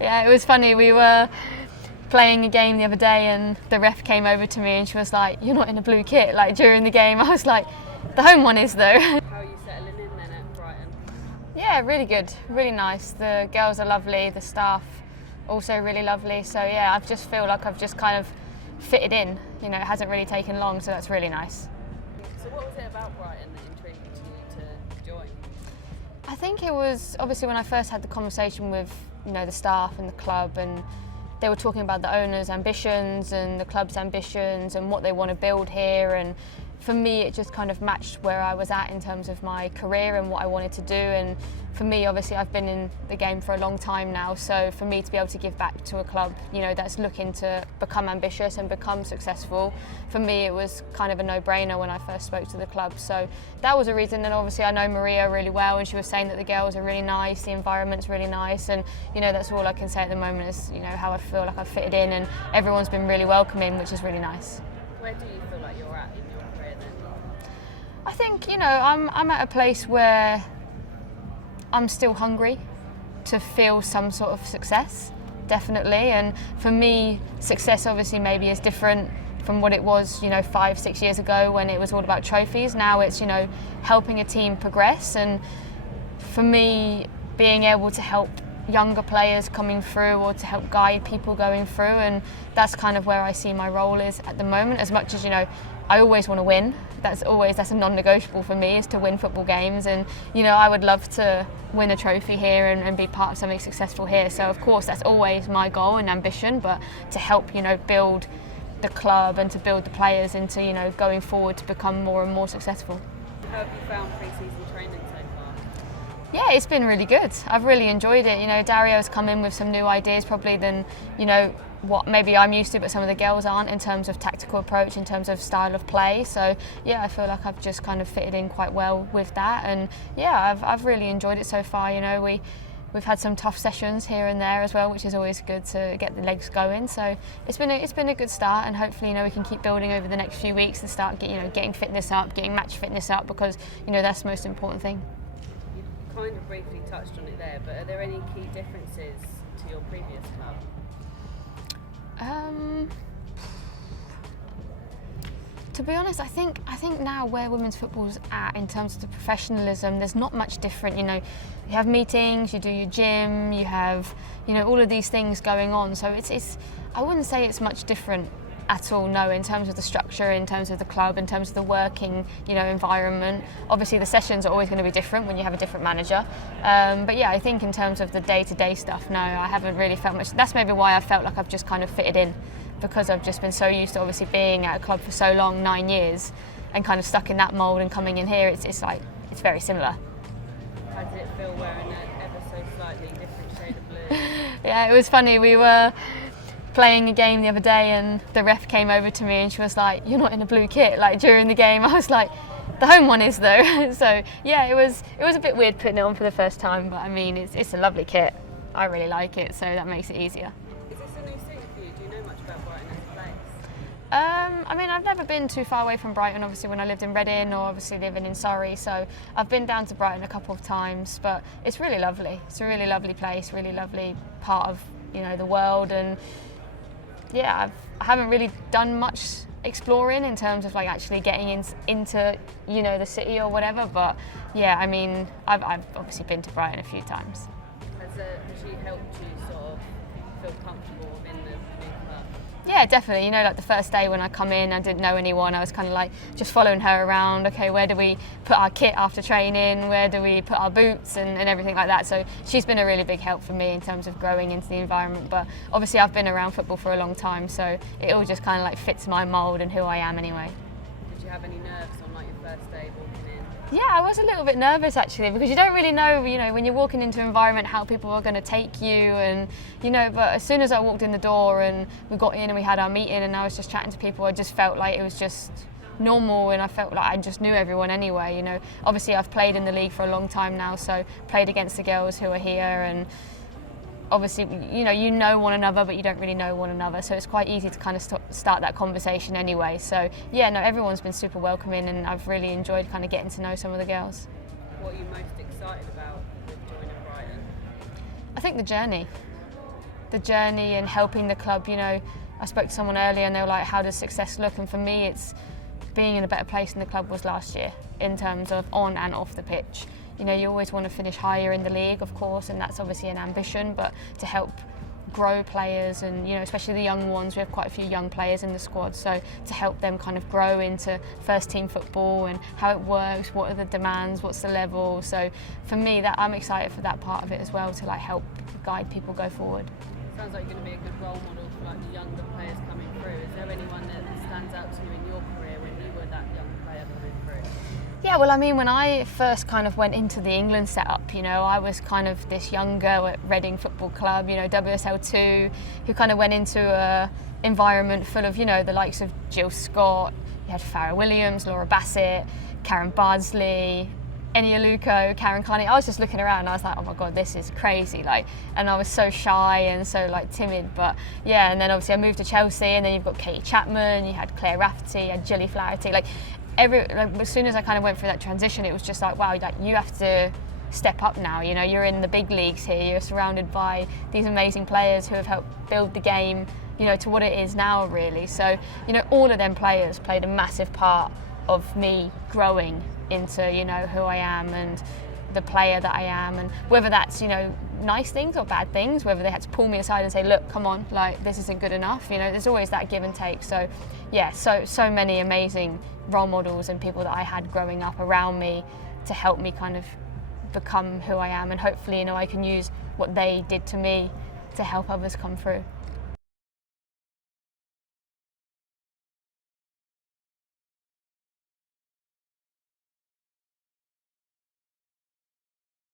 Yeah, it was funny. We were playing a game the other day and the ref came over to me and she was like, "You're not in a blue kit," like during the game. I was like, "The home one is though." How are you settling in then at Brighton? Yeah, really good, really nice. The girls are lovely, the staff also really lovely. So yeah, I just feel like I've just kind of fitted in. You know, it hasn't really taken long, so that's really nice. So what was it about Brighton that intrigued you to join? I think it was obviously when I first had the conversation with, you know, the staff and the club, and they were talking about the owner's ambitions and the club's ambitions and what they want to build here, and for me it just kind of matched where I was at in terms of my career and what I wanted to do. And for me, obviously I've been in the game for a long time now, so for me to be able to give back to a club, you know, that's looking to become ambitious and become successful, for me it was kind of a no-brainer when I first spoke to the club. So that was a reason. And obviously I know Maria really well, and she was saying that the girls are really nice, the environment's really nice, and you know, that's all I can say at the moment is, you know, how I feel like I've fitted in, and everyone's been really welcoming, which is really nice. Where do you feel like you're at in your career then? I think, you know, I'm at a place where I'm still hungry to feel some sort of success, definitely. And for me, success obviously maybe is different from what it was, you know, 5-6 years ago when it was all about trophies. Now it's, you know, helping a team progress, and for me, being able to help younger players coming through or to help guide people going through, and that's kind of where I see my role is at the moment. As much as, you know, I always want to win. That's a non-negotiable for me, is to win football games, and you know, I would love to win a trophy here and be part of something successful here. So of course that's always my goal and ambition, but to help, you know, build the club and to build the players into, you know, going forward to become more and more successful. How have you found pre-season training so far? Yeah, it's been really good. I've really enjoyed it. You know, Dario's come in with some new ideas probably than, you know, what maybe I'm used to, but some of the girls aren't, in terms of tactical approach, in terms of style of play. So yeah, I feel like I've just kind of fitted in quite well with that, and yeah, I've really enjoyed it so far. You know, we've had some tough sessions here and there as well, which is always good to get the legs going. So it's been a good start, and hopefully, you know, we can keep building over the next few weeks and start getting fitness up, getting match fitness up, because you know, that's the most important thing. You kind of briefly touched on it there, but are there any key differences to your previous club? To be honest, I think now where women's football's at in terms of the professionalism, there's not much different. You know, you have meetings, you do your gym, you have, you know, all of these things going on. So it's I wouldn't say it's much different at all, no, in terms of the structure, in terms of the club, in terms of the working, you know, environment. Obviously the sessions are always going to be different when you have a different manager. But yeah, I think in terms of the day-to-day stuff, no, I haven't really felt much. That's maybe why I felt like I've just kind of fitted in, because I've just been so used to obviously being at a club for so long, 9 years, and kind of stuck in that mould, and coming in here, it's like, it's very similar. How did it feel wearing an ever so slightly different shade of blue? Yeah, it was funny. We were playing a game the other day and the ref came over to me and she was like, "You're not in a blue kit," like during the game. I was like, "The home one is though." So yeah, it was a bit weird putting it on for the first time, but I mean, it's a lovely kit. I really like it, so that makes it easier. Is this a new city for you? Do you know much about Brighton as a place? I mean, I've never been too far away from Brighton, obviously, when I lived in Reading, or obviously living in Surrey, so I've been down to Brighton a couple of times, but it's really lovely. It's a really lovely place, really lovely part of, you know, the world. And yeah, I haven't really done much exploring in terms of like actually getting into you know, the city or whatever, but yeah, I mean, I've obviously been to Brighton a few times. Has she helped you sort of feel comfortable within the new club? Yeah, definitely. You know, like the first day when I come in, I didn't know anyone. I was kind of like just following her around. Okay, where do we put our kit after training? Where do we put our boots and everything like that? So she's been a really big help for me in terms of growing into the environment. But obviously I've been around football for a long time, so it all just kind of like fits my mould and who I am anyway. Did you have any nerves on like your first day walking in? Yeah, I was a little bit nervous actually, because you don't really know, you know, when you're walking into an environment how people are going to take you, and you know, but as soon as I walked in the door and we got in and we had our meeting and I was just chatting to people, I just felt like it was just normal, and I felt like I just knew everyone anyway. You know, obviously I've played in the league for a long time now, so played against the girls who are here, and obviously, you know one another, but you don't really know one another, so it's quite easy to kind of start that conversation anyway. So yeah, no, everyone's been super welcoming, and I've really enjoyed kind of getting to know some of the girls. What are you most excited about with joining Brighton? I think the journey. the journey and helping the club. You know, I spoke to someone earlier and they were like, how does success look? And for me, it's being in a better place than the club was last year in terms of on and off the pitch. You know, you always want to finish higher in the league, of course, and that's obviously an ambition, but to help grow players and, you know, especially the young ones, we have quite a few young players in the squad, so to help them kind of grow into first team football and how it works, what are the demands, what's the level. So for me, that I'm excited for that part of it as well, to like help guide people go forward. Sounds like you're going to be a good role model for like the younger players coming through. Is there anyone that stands out to you in your career when you were that young player coming through? Yeah, well, I mean, when I first kind of went into the England setup, you know, I was kind of this young girl at Reading Football Club, you know, WSL 2, who kind of went into a environment full of, you know, the likes of Jill Scott, you had Farrah Williams, Laura Bassett, Karen Bardsley, Eni Aluko, Karen Carney. I was just looking around and I was like, oh my God, this is crazy. Like, and I was so shy and so like timid, but yeah, and then obviously I moved to Chelsea, and then you've got Katie Chapman, you had Claire Rafferty, you had Gilly Flaherty, like as soon as I kind of went through that transition, it was just like, wow, like you have to step up now. You know, you're in the big leagues here. You're surrounded by these amazing players who have helped build the game, you know, to what it is now, really. So, you know, all of them players played a massive part of me growing into, you know, who I am and the player that I am, and whether that's, you know, nice things or bad things, whether they had to pull me aside and say, look, come on, like this isn't good enough, you know, there's always that give and take. So yeah, so many amazing role models and people that I had growing up around me to help me kind of become who I am, and hopefully, you know, I can use what they did to me to help others come through.